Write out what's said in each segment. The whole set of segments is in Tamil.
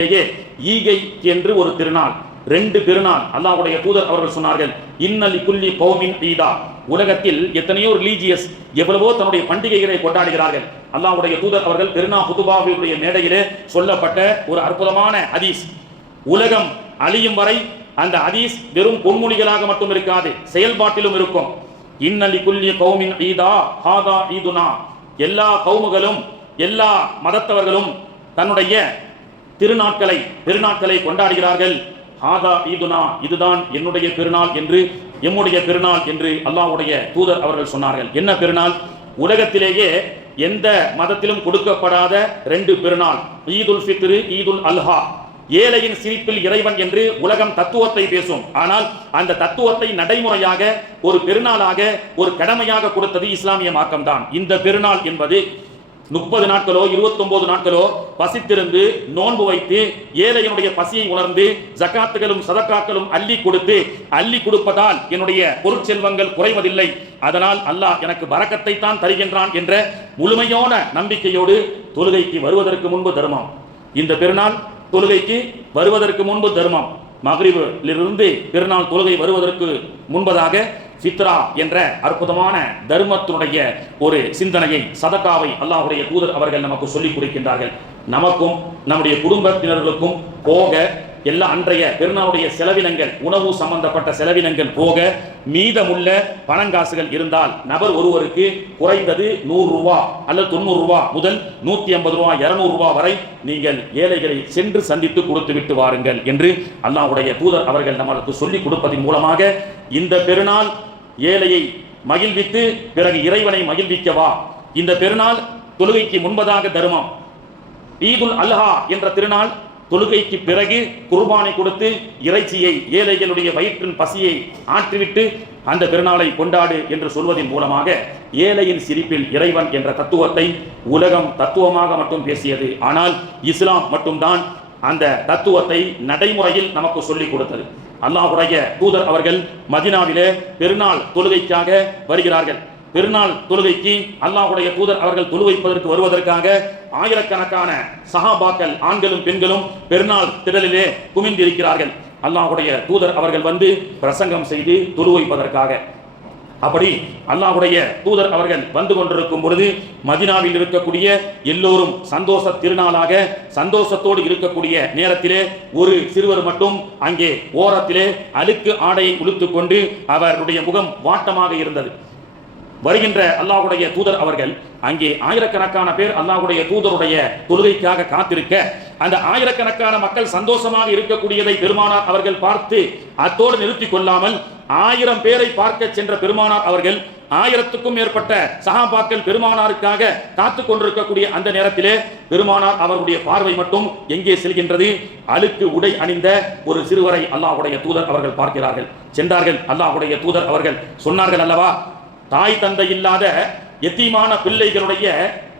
ஈகை என்று ஒரு திருநாள், ரெண்டு திருநாள் அல்லாஹ்வுடைய தூதர் அவர்கள் சொன்னார்கள், இன்னலி குல்லி கௌமின் ஈதா. உலகத்தில் எத்தனையோ ரிலீஜியஸ் எவ்வளவோ தன்னுடைய பண்டிகைகளை கொண்டாடுகிறார்கள். அல்லாஹ்வுடைய தூதர் அவர்கள் பெருநா ஹுதுபாவுடைய மேடையிலே சொல்லப்பட்ட ஒரு அற்புதமான ஹதீஸ், உலகம் அழியும் வரை அந்த ஹதீஸ் வெறும் பொன்மொழிகளாக மட்டும் இருக்காது, செயல்பாட்டிலும் இருக்கும். இன்னலி குல்லி கௌமின் ஈதா ஹாதா ஈதுனா. எல்லா கௌமுகளும் எல்லா மதத்தவர்களும் தன்னுடைய பெருநாட்களை கொண்டாடுகிறார்கள். ஹாதா ஈதுனா, இதுதான் என்னுடைய பெருநாள் என்று, எம்முடைய பெருநாள் என்று அல்லாஹ்வுடைய தூதர் அவர்கள் சொன்னார்கள். என்ன பெருநாள்? உலகத்திலேயே எந்த மதத்திலும் கொடுக்கப்படாத ரெண்டு பெருநாள், ஈதுல் ஃபித்ரு, ஈதுல் அல்ஹா. ஏழையின் சிரிப்பில் இறைவன் என்று உலகம் தத்துவத்தை பேசும், ஆனால் அந்த தத்துவத்தை நடைமுறையாக ஒரு பெருநாளாக ஒரு கடமையாக கொடுத்தது இஸ்லாமிய மார்க்கம்தான். இந்த பெருநாள் என்பது 30 நாட்களோ 29 நாட்களோ பசித்திருந்து நோன்பு வைத்து ஏழையினுடைய பசியை உணர்ந்து ஜகாத்துகளும் சதக்காக்களும் அள்ளி கொடுப்பதால் என்னுடைய பொருட்செல்வங்கள் குறைவதில்லை, அதனால் அல்லாஹ் எனக்கு பரக்கத்தை தான் தருகின்றான் என்ற முழுமையான நம்பிக்கையோடு தொழுகைக்கு வருவதற்கு முன்பு தர்மம். இந்த பெருநாள் தொழுகைக்கு வருவதற்கு முன்பு தர்மம். மக்ரிபிலிருந்து பெருநாள் தொழுகை வருவதற்கு முன்பதாக ஃபித்ரா என்ற அற்புதமான தர்மத்தினுடைய ஒரு சிந்தனையை, சதகாவை அல்லாஹ்வுடைய தூதர் அவர்கள் நமக்கு சொல்லிக் கொடுக்கின்றார்கள். நமக்கும் நம்முடைய குடும்பத்தினர்களுக்கும் போக எல்லா அன்றைய பெருநாளுடைய செலவினங்கள், உணவு சம்பந்தப்பட்ட செலவினங்கள் போக மீதமுள்ள பணங்காசுகள் இருந்தால் நபர் ஒருவருக்கு குறைந்தது 100 ரூபாய் அல்லது 90 ரூபாய் முதல் 150 ரூபாய் 200 ரூபாய் வரை நீங்கள் ஏழைகளை சென்று சந்தித்து கொடுத்து விட்டு வாருங்கள் என்று அல்லாஹ்வுடைய தூதர் அவர்கள் நமக்கு சொல்லிக் கொடுப்பதன் மூலமாக இந்த பெருநாள் ஏழையை மகிழ்வித்து பிறகு இறைவனை மகிழ்விக்கவா. இந்த பெருநாள் தொழுகைக்கு முன்பதாக தர்மம். ஈதுல் அல்ஹா என்ற திருநாள் தொழுகைக்கு பிறகு குர்பானை கொடுத்து இறைச்சியை, ஏழைகளுடைய வயிற்றின் பசியை ஆற்றிவிட்டு அந்த பெருநாளை கொண்டாடு என்று சொல்வதன் மூலமாக ஏழையின் சிரிப்பில் இறைவன் என்ற தத்துவத்தை உலகம் தத்துவமாக மட்டும் பேசியது. ஆனால் இஸ்லாம் மட்டும்தான் அந்த தத்துவத்தை நடைமுறையில் நமக்கு சொல்லிக் கொடுத்தது. அல்லாஹ்வுடைய தூதர் அவர்கள் மதீனாவிலே பெருநாள் தொழுகைக்காக வருகிறார்கள். பெருநாள் தொழுகைக்கு அல்லாஹ்வுடைய தூதர் அவர்கள் தொழு வைப்பதற்கு வருவதற்காக ஆயிரக்கணக்கான சஹாபாக்கள் ஆண்களும் பெண்களும் பெருநாள் திடலிலே குமிந்திருக்கிறார்கள். அல்லாஹ்வுடைய தூதர் அவர்கள் வந்து பிரசங்கம் செய்து தொழு வைப்பதற்காக. அப்படி அல்லாஹ்வுடைய தூதர் அவர்கள் வந்து கொண்டிருக்கும் பொழுது மதீனாவில் இருக்கக்கூடிய எல்லோரும் சந்தோஷ திருநாளாக சந்தோஷத்தோடு இருக்கக்கூடிய நேரத்திலே ஒரு சிறுவர் மட்டும் அங்கே ஓரத்திலே அழுக்கு ஆடையை உடுத்துக் கொண்டு அவருடைய முகம் வாட்டமாக இருந்தது. வருகின்ற அல்லாஹ்வுடைய தூதர் அவர்கள் அங்கே ஆயிரக்கணக்கான பேர் அல்லாஹ்வுடைய தூதருடைய தொழுகைக்காக காத்திருக்க, அந்த ஆயிரக்கணக்கான மக்கள் சந்தோஷமாக இருக்கக்கூடியதை பெருமானார் அவர்கள் பார்த்து அத்தோடு நிறுத்திக் கொள்ளாமல் 1000 பேரை பார்க்க சென்ற பெருமானார் அவர்கள் 1000க்கும் மேற்பட்ட சஹாபாக்கள் பெருமானாருக்காக காத்துக் கொண்டிருக்கக்கூடிய அந்த நேரத்திலே பெருமானார் அவருடைய பார்வை மட்டும் எங்கே செல்கின்றது? அழுக்கு உடை அணிந்த ஒரு சிறுவரை அல்லாஹ்வுடைய தூதர் அவர்கள் பார்க்கிறார்கள். சென்றார்கள். அல்லாஹ்வுடைய தூதர் அவர்கள் சொன்னார்கள் அல்லவா, தாய் தந்தை இல்லாத எத்தீமான பிள்ளைகளுடைய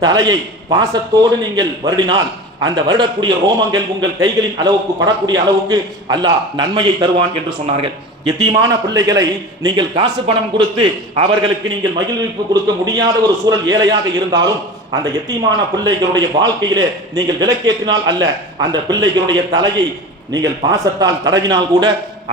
தலையை பாசத்தோடு நீங்கள் வருடினால் அந்த வருடக்கூடிய ரோமங்கள் உங்கள் கைகளின் அளவுக்கு படக்கூடிய அளவுக்கு அல்லாஹ் நன்மையை தருவான் என்று சொன்னார்கள். எத்தீமான பிள்ளைகளை நீங்கள் காசு பணம் கொடுத்து அவர்களுக்கு நீங்கள் மகிழ்விப்பு கொடுக்க முடியாத ஒரு சூழல் ஏழையாக இருந்தாலும் அந்த எத்தீமான பிள்ளைகளுடைய வாழ்க்கையிலே நீங்கள் விலக்கேற்றினால் அல்ல, அந்த பிள்ளைகளுடைய தலையை நீங்கள் பாசத்தால் தடவினால் கூட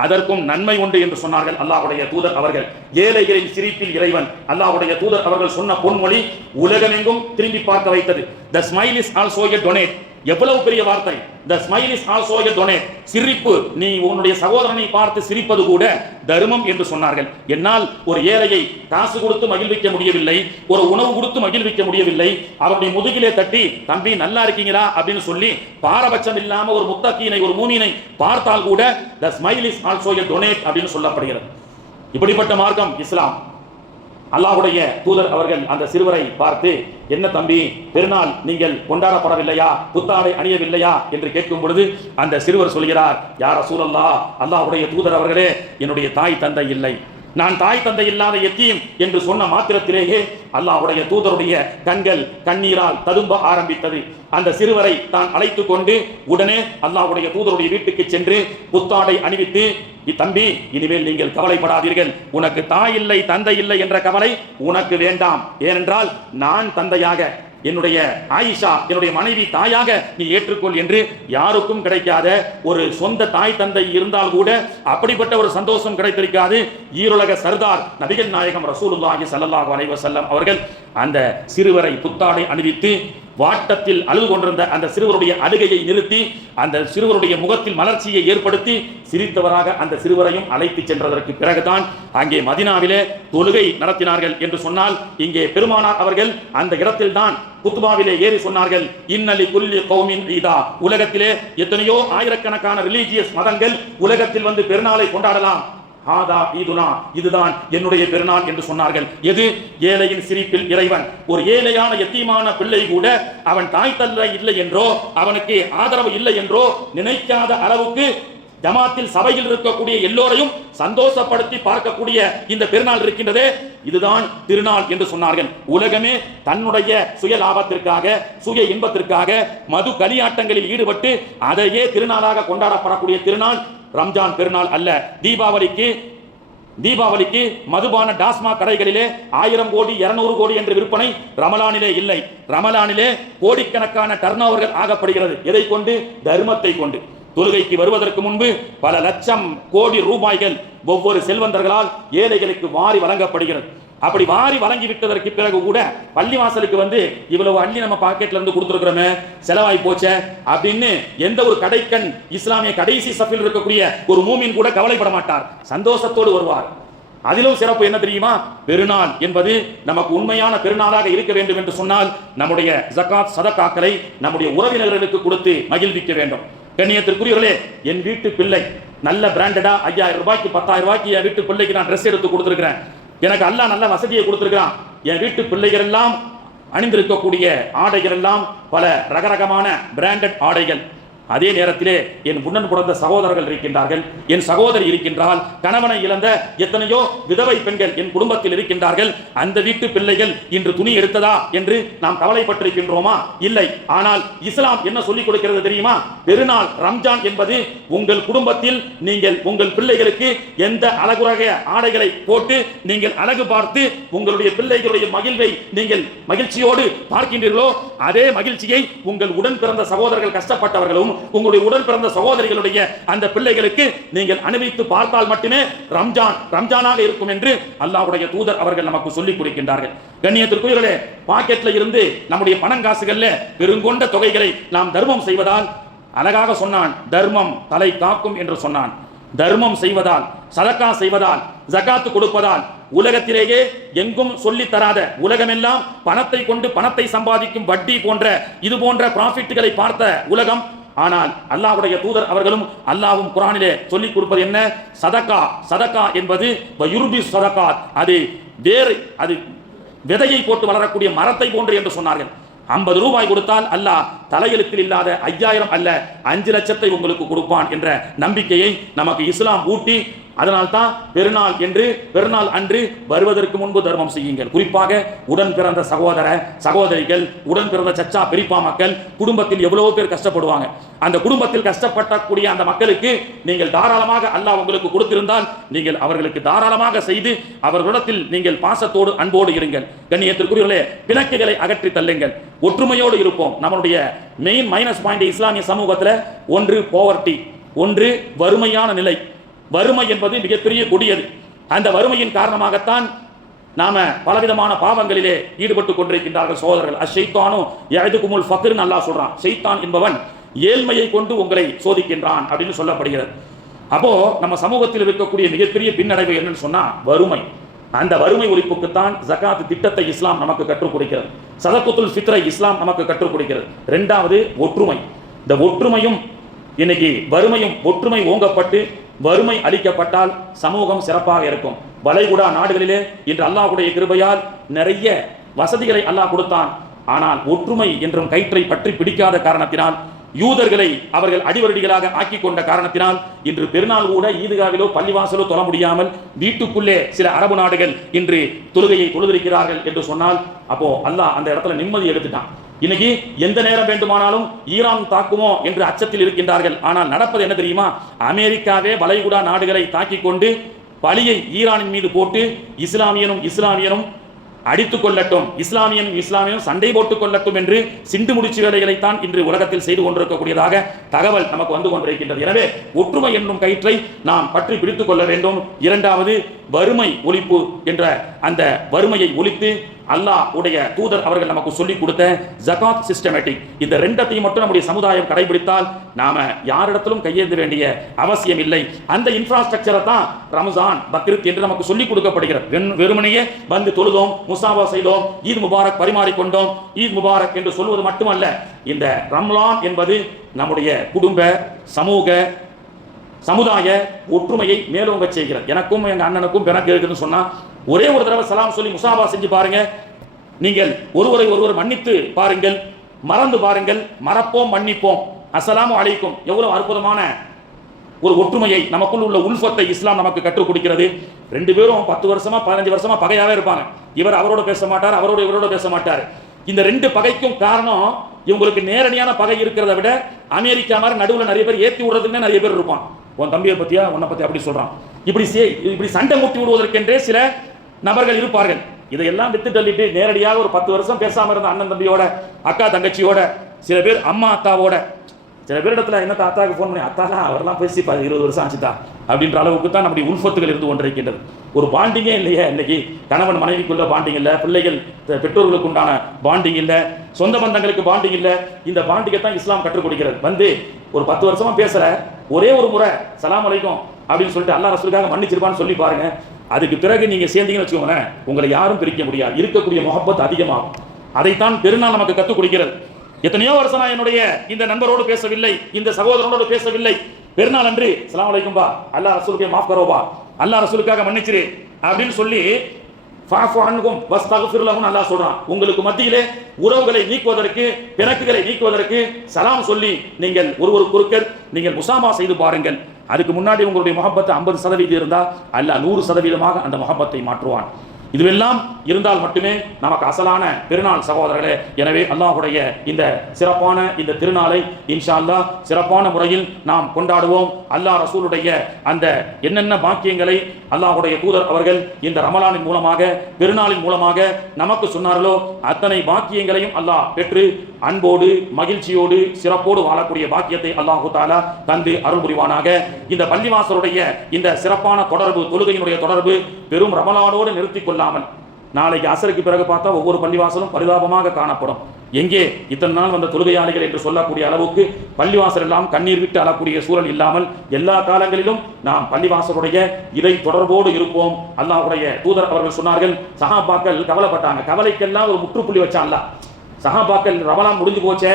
அதற்கும் நன்மை உண்டு என்று சொன்னார்கள் அல்லாஹ்வுடைய தூதர் அவர்கள். ஏழைகளின் சிரிப்பில் இறைவன். அல்லாஹ்வுடைய தூதர் அவர்கள் சொன்ன பொன்மொழி உலகமெங்கும் திரும்பி பார்க்க வைத்தது. The smile is also a donate. எவ்வளவு பெரிய வார்த்தை! The smile is also a donate. சிரிப்பு, நீ உன்னுடைய சகோதரனை பார்த்து சிரிப்பது கூட தர்மம் என்று சொன்னார்கள். என்னால் ஒரு ஏழையை காசு கொடுத்து மகிழ்விக்க முடியவில்லை, ஒரு உணவு கொடுத்து மகிழ்விக்க முடியவில்லை, அவருடைய முதுகிலே தட்டி தம்பி நல்லா இருக்கீங்களா அப்படின்னு சொல்லி பாரபட்சம் இல்லாம ஒரு முத்தகீனை, ஒரு மூமினை பார்த்தால் கூட the smile is also a donate அப்படின்னு சொல்லப்படுகிறது. இப்படிப்பட்ட மார்க்கம் இஸ்லாம். அல்லாஹ்வுடைய தூதர் அவர்கள் அந்த சிறுவரை பார்த்து, என்ன தம்பி, பெருநாள் நீங்கள் கொண்டாடப்படவில்லையா, புத்தாடை அணியவில்லையா என்று கேட்கும் பொழுது அந்த சிறுவர் சொல்கிறார், யா ரசூலல்லாஹ், அல்லாஹ்வுடைய தூதர் அவர்களே, என்னுடைய தாய் தந்தை இல்லை, நான் தாய் தந்தை இல்லாத எத்தீம் என்று சொன்ன மாத்திரத்திலேயே அல்லாஹ்வுடைய தூதருடைய கண்கள் கண்ணீரால் ததும்ப ஆரம்பித்தது. அந்த சிறுவரை தான் அழைத்துக் கொண்டு உடனே அல்லாஹ்வுடைய தூதருடைய வீட்டுக்கு சென்று புத்தாடை அணிவித்து, தம்பி, இனிமேல் நீங்கள் கவலைப்படாதீர்கள், உனக்கு தாய் இல்லை தந்தை இல்லை என்ற கவலை உனக்கு வேண்டாம், ஏனென்றால் நான் தந்தையாக என்னுடைய ஆயிஷா என்னுடைய மனைவி தாயாக நீ ஏற்றுக்கொள் என்று யாருக்கும் கிடைக்காத ஒரு சொந்த தாய் தந்தை இருந்தால் கூட அப்படிப்பட்ட ஒரு சந்தோஷம் கிடைத்திருக்காது. ஈருலக சர்தார் நபிகள் நாயகம் ரசூலுல்லாஹி ஸல்லல்லாஹு அலைஹி வஸல்லம் அவர்கள் அந்த சிறுவரை புத்தாடை அணிவித்து வாட்டத்தில் அழுது கொண்டிருந்த அந்த சிறுவருடைய அழுகையை நிறுத்தி அந்த சிறுவருடைய முகத்தில் மலர்ச்சியை ஏற்படுத்தி சிரித்தவராக அந்த சிறுவரையும் அழைத்து சென்றதற்கு பிறகுதான் அங்கே மதீனாவிலே தொழுகை நடத்தினார்கள் என்று சொன்னால், இங்கே பெருமானார் அவர்கள் அந்த இடத்தில் தான் குத்பாவிலே ஏறி சொன்னார்கள், இன்னலி குல்லி கௌமின் ஈதா, உலகத்திலே எத்தனையோ ஆயிரக்கணக்கான ரிலீஜியஸ் மதங்கள் உலகத்தில் வந்து பெருநாளை கொண்டாடலாம், ஹாதா ஈதுனா, இதுதான் என்னுடைய பெருநாள் என்று சொன்னார்கள். எது? ஏழையின் சிரிப்பில் இறைவன். ஒரு ஏழையான எத்தீமான பிள்ளை கூட அவன் தாய் தந்தை இல்லை என்றோ அவனுக்கு ஆதரவு இல்லை என்றோ நினைக்காத அளவுக்கு ஜமாத்தில் சபையில் இருக்கக்கூடிய எல்லோரையும் சந்தோஷப்படுத்தி பார்க்கக்கூடிய இந்த பெருநாள் இருக்கின்றதே, இதுதான் திருநாள் என்று சொன்னார்கள். உலகமே தன்னுடைய சுய லாபத்திற்காக சுய இன்பத்திற்காக மது களியாட்டங்களில் ஈடுபட்டு அதையே திருநாளாக கொண்டாடப்படக்கூடிய திருநாள் ரம்ஜான் பெருநாள் அல்ல. தீபாவளிக்கு மதுபான டாஸ்மாக் கடைகளிலே 1000 கோடி 200 கோடி என்ற விற்பனை ரமலானிலே இல்லை. ரமலானிலே கோடிக்கணக்கான டர்னோவர்கள் ஆகப்படுகிறது. எதை கொண்டு? தர்மத்தை கொண்டு. தொழுகைக்கு வருவதற்கு முன்பு பல லட்சம் கோடி ரூபாய்கள் ஒவ்வொரு செல்வந்தர்களால் ஏழைகளுக்கு வாரி வழங்கப்படுகிறது. அப்படி வாரி வழங்கி விட்டதற்கு பிறகு கூட பள்ளிவாசலுக்கு வந்து இவ்வளவு அள்ளி நம்ம பாக்கெட்ல இருந்து கொடுத்துருக்கிறோமே, செலவாய் போச்சே அப்படின்னு எந்த ஒரு கடைக்கண் இஸ்லாமிய கடைசி சஃபில் இருக்கக்கூடிய ஒரு மூமின் கூட கவலைப்பட மாட்டார், சந்தோஷத்தோடு வருவார். அதிலும் சிறப்பு என்ன தெரியுமா? பெருநாள் என்பது நமக்கு உண்மையான பெருநாளாக இருக்க வேண்டும் என்று சொன்னால் நம்முடைய ஜகாத் சதகாக்களை நம்முடைய உறவினர்களுக்கு கொடுத்து மகிழ்விக்க வேண்டும். கண்ணியத்திற்குரியவர்களே, என் வீட்டு பிள்ளை நல்ல பிராண்டடா 5000 ரூபாய்க்கு 10,000 ரூபாய்க்கு என் வீட்டு பிள்ளைக்கு நான் ட்ரெஸ் எடுத்து கொடுத்துருக்கிறேன். எனக்கு அல்லாஹ் நல்ல வசதியை கொடுத்திருக்கிறான். என் வீட்டு பிள்ளைகள் எல்லாம் அணிந்திருக்கக்கூடிய ஆடைகள் எல்லாம் பல ரகரகமான பிராண்டட் ஆடைகள். அதே நேரத்திலே என் உடன் பிறந்த சகோதரர்கள் இருக்கின்றார்கள், என் சகோதரி இருக்கின்றால், கணவனை இழந்த எத்தனையோ விதவை பெண்கள் என் குடும்பத்தில் இருக்கின்றார்கள். அந்த வீட்டு பிள்ளைகள் இன்று துணி எடுத்ததா என்று நாம் கவலைப்பட்டிருக்கின்றோமா? இல்லை. ஆனால் இஸ்லாம் என்ன சொல்லிக் கொடுக்கிறது தெரியுமா? பெருநாள் ரம்ஜான் என்பது உங்கள் குடும்பத்தில் நீங்கள் உங்கள் பிள்ளைகளுக்கு எந்த அழகுரக ஆடைகளை போட்டு நீங்கள் அழகு பார்த்து உங்களுடைய பிள்ளைகளுடைய மகிழ்வை நீங்கள் மகிழ்ச்சியோடு பார்க்கின்றீர்களோ, அதே மகிழ்ச்சியை உங்கள் உடன் பிறந்த சகோதரர்கள் கஷ்டப்பட்டவர்களும் உங்களுடைய உடன் பிறந்த சகோதரிகளுடைய அந்த பிள்ளைகளுக்கு நீங்கள் அனுபவித்து பார்த்தால் மட்டுமே ரம்ஜானாக இருக்கும் என்று அல்லாஹ்வுடைய தூதர் அவர்கள் நமக்கு சொல்லிக் கொடுக்கின்றார்கள். கண்ணியத்திற்குரியவர்களே, பாக்கெட்ல இருந்து நம்முடைய பணங்காசுகள்ல பெருங்கொண்ட தொகைகளை நாம் தர்மம் செய்வதால், அழகாக சொன்னான், தர்மம் தலை காக்கும் என்று சொன்னான். தர்மம் செய்வதால், சதக்கா செய்வதால், ஜகாத்து கொடுப்பதால் உலகத்திலேயே எங்கும் சொல்லி தராத, உலகமெல்லாம் பணத்தை கொண்டு பணத்தை சம்பாதிக்கும் வட்டி போன்ற இது போன்ற ப்ராஃபிட்டுகளை பார்த்த உலகம். ஆனால் அல்லாஹ்வுடைய தூதர் அவர்களும் அல்லாஹ்வும் குர்ஆனிலே சொல்லிக் கொடுப்பது என்ன? சதக்கா என்பது வயுர்பி சதகாத், அது வேறு, அது விதையை போட்டு வளரக்கூடிய மரத்தை போன்று என்று சொன்னார்கள். 50 ரூபாய் கொடுத்தால் அல்லாஹ் தலையெழுத்தில் இல்லாத 5000 அல்ல 5 லட்சத்தை உங்களுக்கு கொடுப்பான் என்ற நம்பிக்கையை நமக்கு இஸ்லாம் ஊட்டி, அதனால்தான் பெருநாள் என்று பெருநாள் அன்று வருவதற்கு முன்பு தர்மம் செய்யுங்கள். குறிப்பாக உடன் பிறந்த சகோதர சகோதரிகள், உடன் பிறந்த சச்சா பெரியப்பா மக்கள், குடும்பத்தில் எவ்வளவு பேர் கஷ்டப்படுவாங்க. அந்த குடும்பத்தில் கஷ்டப்படக்கூடிய அந்த மக்களுக்கு நீங்கள் தாராளமாக அல்லாஹ் உங்களுக்கு கொடுத்திருந்தால் நீங்கள் அவர்களுக்கு தாராளமாக செய்து அவர்களிடத்தில் நீங்கள் பாசத்தோடு அன்போடு இருங்கள். கண்ணியத்திற்குரியவர்களே, பிணக்குகளை அகற்றி தள்ளுங்கள், ஒற்றுமையோடு இருப்போம். நம்மளுடைய மெயின் மைனஸ் பாயிண்ட் இஸ்லாமிய சமூகத்தில் ஒன்று போவர்ட்டி, ஒன்று வறுமையான நிலை. வறுமை என்பது மிகப்பெரிய கொடியது. அந்த வறுமையின் காரணமாகத்தான் நாம பலவிதமான பாவங்களிலே ஈடுபட்டுக் கொண்டிருக்கின்றார்கள் சகோதரர்கள். அஷைத்தானு யஅதுகுமுல் ஃபக்ர்னு அல்லாஹ் சொல்றான். ஷைத்தான் என்பவன் ஏழ்மையை கொண்டு உங்களை சோதிக்கின்றான் அப்படின்னு சொல்லப்படுகிறது. அப்போ நம்ம சமூகத்தில் இருக்கக்கூடிய மிகப்பெரிய பின்னடைவு என்னன்னு சொன்னா வறுமை. அந்த வறுமை ஒழிப்புக்குத்தான் ஜகாத் திட்டத்தை இஸ்லாம் நமக்கு கற்றுக் கொடுக்கிறது. சதகத்துல் ஃபித்ரை இஸ்லாம் நமக்கு கற்றுக் கொடுக்கிறது. இரண்டாவது ஒற்றுமை. இந்த ஒற்றுமையும் இன்னைக்கு வறுமையும் ஒற்றுமை ஓங்கப்பட்டு வறுமை அளிக்கப்பட்டால் சமூகம் சிறப்பாக இருக்கும். வளைகுடா நாடுகளிலே இன்று அல்லாஹ்வுடைய கிருபையால் நிறைய வசதிகளை அல்லாஹ் கொடுத்தான். ஆனால் ஒற்றுமை என்றும் கயிற்றை பற்றி பிடிக்காத காரணத்தினால், யூதர்களை அவர்கள் அடிவருடிகளாக ஆக்கி கொண்ட காரணத்தினால் இன்று பெருநாள் கூட ஈதுகாவிலோ பள்ளிவாசலோ தொழ முடியாமல் வீட்டுக்குள்ளே சில அரபு நாடுகள் இன்று தொழுகையை தொழுதிருக்கிறார்கள் என்று சொன்னால், அப்போ அல்லாஹ் அந்த இடத்துல நிம்மதி எடுத்துட்டான். இன்னைக்கு எந்த நேரம் வேண்டுமானாலும் ஈரான் தாக்குமோ என்று அச்சத்தில் இருக்கின்றார்கள். ஆனால் நடப்பது என்ன தெரியுமா? அமெரிக்காவே வளைகுடா நாடுகளை தாக்கி கொண்டு பழியை ஈரானின் மீது போட்டு இஸ்லாமியனும் அடித்துக் கொள்ளட்டும், இஸ்லாமியும் சண்டை போட்டுக் கொள்ளட்டும் என்று சிண்டு முடிச்சு வேலைகளைத்தான் இன்று உலகத்தில் செய்து கொண்டிருக்கக்கூடியதாக தகவல் நமக்கு வந்து கொண்டிருக்கின்றது. எனவே ஒற்றுமை என்னும் கயிற்றை நாம் பற்றி பிடித்துக் கொள்ள வேண்டும். இரண்டாவது, வறுமை ஒழிப்பு என்ற அந்த வறுமையை ஒழித்து அல்லாஹ் உடைய தூதர் அவர்கள் நமக்கு சொல்லிக் கொடுத்த ஜகாத் சிஸ்டமேட்டிக், இந்த ரெண்டத்தையும் மட்டும் நம்முடைய சமுதாயம் கடைபிடித்தால் நாம யாரிடத்திலும் கையேந்த வேண்டிய அவசியம் இல்லை. அந்த இன்ஃப்ராஸ்ட்ரக்சரை தான் ரமஜான், பக்ரீத் என்று நமக்கு சொல்லிக் கொடுக்கப்படுகிறது. வெறுமனையே வந்து தொழுதோம், முசாபா செய்தோம், ஈத் முபாரக் பரிமாறிக்கொண்டோம், ஈத் முபாரக் என்று சொல்வது மட்டுமல்ல, இந்த ரம்லான் என்பது நம்முடைய குடும்ப சமூக சமுதாய ஒற்றுமையை மேலோங்க செய்கிறது. எனக்கும் எங்க அண்ணனுக்கும் பிணக்கு இருக்குன்னு சொன்னா ஒரே ஒரு தடவை சலாம் சொல்லி முசாபா செஞ்சு பாருங்க. நீங்கள் ஒருவரை ஒருவர் மன்னித்து பாருங்கள், மறந்து பாருங்கள், மறப்போம் மன்னிப்போம், அஸ்ஸலாமு அலைக்கும். எவ்வளவு அற்புதமான ஒரு ஒற்றுமையை, நமக்குள் உள்ள உல்ஃபத்தை இஸ்லாம் நமக்கு கற்றுக் கொடுக்கிறது. ரெண்டு பேரும் 10 வருஷமா 15 வருஷமா பகையாவே இருப்பாங்க. இவர் அவரோட பேச மாட்டார், அவரோட இவரோட பேச மாட்டார். இந்த ரெண்டு பகைக்கும் காரணம், இவங்களுக்கு நேரடியான பகை இருக்கிறத விட அமெரிக்கா மாதிரி நடுவில் நிறைய பேர் ஏற்றி விடுறதுன்னு நிறைய பேர் இருப்பான். உன் தம்பியை பத்தியா, உன்னை பத்தி அப்படி சொல்றான், இப்படி சண்டை முட்டி விடுவதற்கென்றே சில நபர்கள் இருப்பார்கள். இதையெல்லாம் வித்து தள்ளிட்டு நேரடியாக ஒரு 10 வருஷம் பேசாம இருந்த அண்ணன் தம்பியோட, அக்கா தங்கச்சியோட, சில பேர் அம்மா அத்தாவோட, சில பேர் இடத்துல என்ன அத்தாவுக்கு ஃபோன் பண்ணி அத்தாலாம் அவரெல்லாம் பேசி 20 வருஷம் ஆச்சுதா அப்படின்ற அளவுக்கு தான் நம்முடைய உல்ஃபத்துகள் இருந்து கொண்டிருக்கின்றது. ஒரு பாண்டிங்கே இல்லையே இன்னைக்கு. கணவன் மனைவிக்குள்ள பாண்டிங் இல்லை, பிள்ளைகள் பெற்றோர்களுக்கு உண்டான பாண்டிங் இல்லை, சொந்த பந்தங்களுக்கு பாண்டிங் இல்லை. இந்த பாண்டிங்கை தான் இஸ்லாம் கற்றுக் கொடுக்கிறது. வந்து ஒரு 10 வருஷமா பேசுற, ஒரே ஒரு முறை சலாம் அலைக்கும் அப்படின்னு சொல்லிட்டு அல்லாஹ் ரசூலுக்காக மன்னிச்சிருப்பான்னு சொல்லி பாருங்க. அதுக்கு பிறகு நீங்க சேர்ந்தீங்கன்னு வச்சுக்கோங்களேன், உங்களை யாரும் பிரிக்க முடியாது. இருக்கக்கூடிய முஹப்பத் அதிகமாகும். அதைத்தான் பெருநாள் நமக்கு கற்றுக் கொடுக்கிறது. எத்தனையோ வருஷமா என்னுடைய இந்த நண்பரோடு பேசவில்லை, இந்த சகோதரனோடு பேசவில்லை, பெருநாள் அன்று சலாம் அலைக்கும்பா, அல்லாஹ் ரசூலுக்கே மாஃப் கரோபா, அல்லாஹ் ரசூலுக்காக மன்னிச்சிரு அப்படின்னு சொல்லி அல்லாஹ் சொல்றான். உங்களுக்கு மத்தியிலே உறவுகளை நீக்குவதற்கு, பிணக்குகளை நீக்குவதற்கு சலாம் சொல்லி நீங்கள் ஒருவருக்கொருவர் நீங்கள் முசாமா செய்து பாருங்கள். அதுக்கு முன்னாடி உங்களுடைய முஹப்பத் 50% இருந்தா அல்லாஹ் 100% அந்த முஹப்பத்தை மாற்றுவான். இதுவெல்லாம் இருந்தால் மட்டுமே நமக்கு அசலான பெருநாள் சகோதரர்களே. எனவே அல்லாஹ்வுடைய இந்த சிறப்பான இந்த திருநாளை இன்ஷா அல்லாஹ் சிறப்பான முறையில் நாம் கொண்டாடுவோம். அல்லாஹ் ரசூலுடைய அந்த என்னென்ன பாக்கியங்களை அல்லாஹ்வுடைய தூதர் அவர்கள் இந்த ரமலானின் மூலமாக, பெருநாளின் மூலமாக நமக்கு சொன்னார்களோ அத்தனை பாக்கியங்களையும் அல்லாஹ் பெற்று அன்போடு மகிழ்ச்சியோடு சிறப்போடு வாழக்கூடிய பாக்கியத்தை அல்லாஹு தஆலா தந்து அருள் புரிவானாக. இந்த பள்ளிவாசலுடைய இந்த சிறப்பான தொடர்பு, தொழுகையினுடைய தொடர்பு பெரும் ரமலானோடு நிறுத்திக் கொள்ளாமல் நாளைக்கு அசருக்கு பிறகு பார்த்தா ஒவ்வொரு பள்ளிவாசலும் பரிதாபமாக காணப்படும். எங்கே இத்தனை நாள் வந்த தொழுகையாளிகள் என்று சொல்லக்கூடிய அளவுக்கு பள்ளிவாசல் எல்லாம் கண்ணீர் விட்டு அழக்கூடிய சூழல் இல்லாமல் எல்லா காலங்களிலும் நாம் பள்ளிவாசலுடைய இறை தொடர்போடு இருப்போம். அல்லாஹ்வுடைய தூதர் அவர்கள் சொன்னார்கள், சஹாபாக்கள் கவலைப்பட்டாங்க. கவலைக்கெல்லாம் ஒரு முற்றுப்புள்ளி வச்சான்ல. சஹாபாக்கள் ரமலான் முடிஞ்சு போச்சே,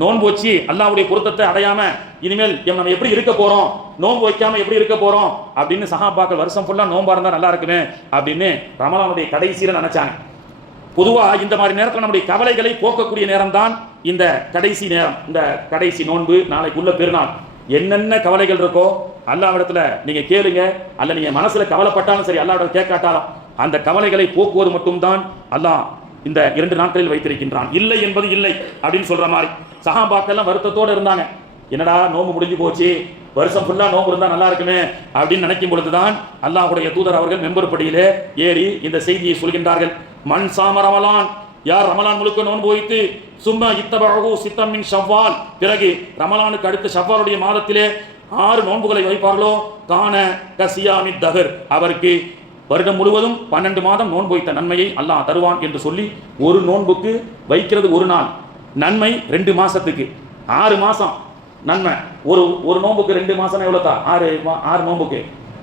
நோன்பு வச்சு அல்லாஹ்வுடைய பொருத்தத்தை அடையாம இனிமேல் நம்ம எப்படி இருக்க போறோம், நோன்பு வைக்காம எப்படி இருக்க போறோம் அப்படின்னு சஹாபாக்கள் வருஷம் ஃபுல்லா நோன்பா இருந்தா நல்லா இருக்குமே அப்படின்னு ரமலானுடைய கடைசியில நினைச்சாங்க. பொதுவா இந்த மாதிரி நேரத்தில் நம்முடைய கவலைகளை போக்கக்கூடிய நேரம் தான் இந்த கடைசி நேரம், இந்த கடைசி நோன்பு, நாளைக்குள்ள பெருநாள். என்னென்ன கவலைகள் இருக்கோ அல்லாஹ்விடத்துல நீங்க கேளுங்க. அல்ல நீங்க மனசுல கவலைப்பட்டாலும் சரி, அல்லாஹ்விடத்துல கேட்காட்டாலும் அந்த கவலைகளை போக்குவது மட்டும்தான் அல்லாஹ் இந்த 2 நாட்களில் வைத்திருக்கின்றான். இல்லை என்பது இல்லை அப்படின்னு சொல்ற மாதிரி சஹாபாக்கெல்லாம் வருத்தத்தோடு இருந்தாங்க. என்னடா நோம்பு முடிஞ்சு போச்சு, வருஷம் ஃபுல்லா நோம்பு இருந்தா நல்லா இருக்குமே அப்படின்னு நினைக்கும் பொழுதுதான் அல்லாஹ்வுடைய தூதர் அவர்கள் மெம்பர் படியிலே ஏறி இந்த செய்தியை சொல்கின்றார்கள். மன் சாம ரமலான், யார் ரமலான் முழுக்க நோன்பு வைத்து சும்மா இத்தபஹு சித்தம் மின் ஷவ்வால், பிறகு ரமலானுக்கு அடுத்த ஷவ்வாலுடைய மாதத்திலே 6 நோன்புகளை வைப்பார்களோ கான கசியாமி தஹர், அவருக்கு வருடம் முழுவதும் 12 மாதம் நோன்பு வைத்த நன்மையை அல்லாஹ் தருவான் என்று சொல்லி, ஒரு நோன்புக்கு வைக்கிறது ஒரு நாள் நன்மை 2 மாசத்துக்கு 6 மாசம் நன்மை. ஒரு நோன்புக்கு 2 மாசம் எவ்வளவு தான்? 6 நோன்புக்கு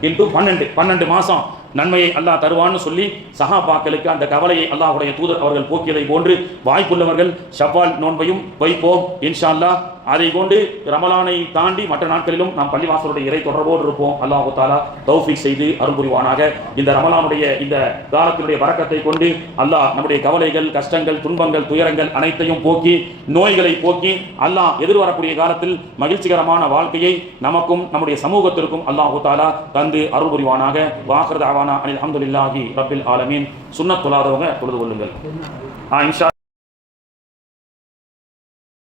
இன்டு 12 மாசம் நன்மையை அல்லாஹ் தருவான்னு சொல்லி சஹாபாக்களுக்கு அந்த கவலையை அல்லாஹ்வுடைய தூதர் அவர்கள் போக்கியதை போன்று வாய்ப்புள்ளவர்கள் ஷவ்வால் நோன்பையும் வைப்போம் இன்ஷா அல்லாஹ். அதை கொண்டு ரமலானை தாண்டி மற்ற நாட்களிலும் நாம் பள்ளிவாசலுடைய இறை தொடர்போடு இருப்போம். அல்லாஹு தஆலா தௌஃபீக் செய்து அருள் புரிவானாக. இந்த ரமலானுடைய இந்த காலத்தினுடைய பரக்கத்தை கொண்டு அல்லாஹ் நம்முடைய கவலைகள், கஷ்டங்கள், துன்பங்கள், துயரங்கள் அனைத்தையும் போக்கி, நோய்களை போக்கி அல்லாஹ் எதிர்வரக்கூடிய காலத்தில் மகிழ்ச்சிகரமான வாழ்க்கையை நமக்கும் நம்முடைய சமூகத்திற்கும் அல்லாஹு தஆலா தந்து அருள் புரிவானாக. வாஹிர் தஅவானா அல்ஹம்துலில்லாஹி ரப்பில் ஆலமீன். சுன்னத் தொழாதவங்க தொழுது கொள்ளுங்கள். இன்ஷா